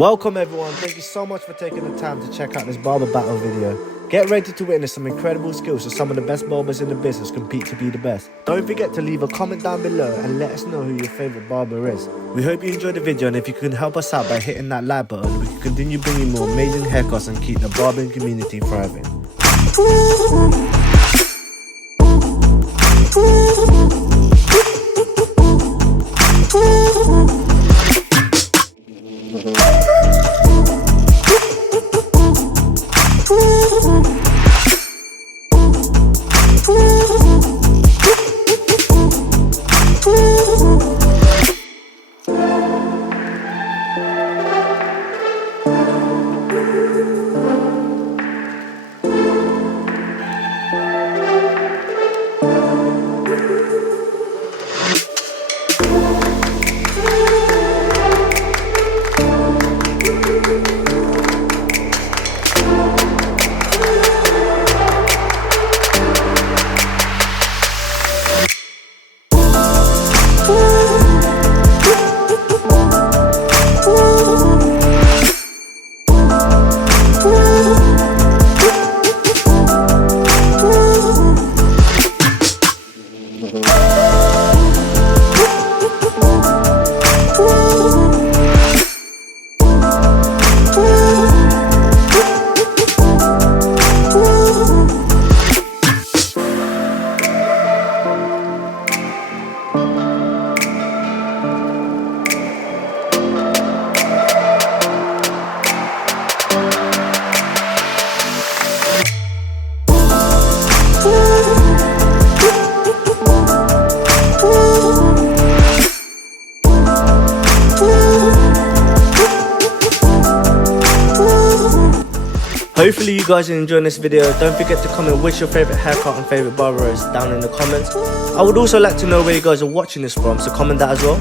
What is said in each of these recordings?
Welcome everyone, thank you so much for taking the time to check out this barber battle video. Get ready to witness some incredible skills as some of the best barbers in the business compete to be the best. Don't forget to leave a comment down below and let us know who your favourite barber is. We hope you enjoyed the video, and if you can help us out by hitting that like button, we can continue bringing more amazing haircuts and keep the barbering community thriving. Hopefully you guys are enjoying this video. Don't forget to comment which your favourite haircut and favourite barber is down in the comments. I would also like to know where you guys are watching this from, so comment that as well.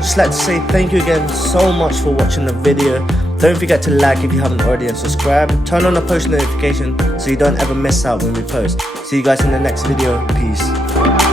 would just like to say thank you again so much for watching the video. Don't forget to like if you haven't already and subscribe. Turn on the post notification so you don't ever miss out when we post. See you guys in the next video. Peace.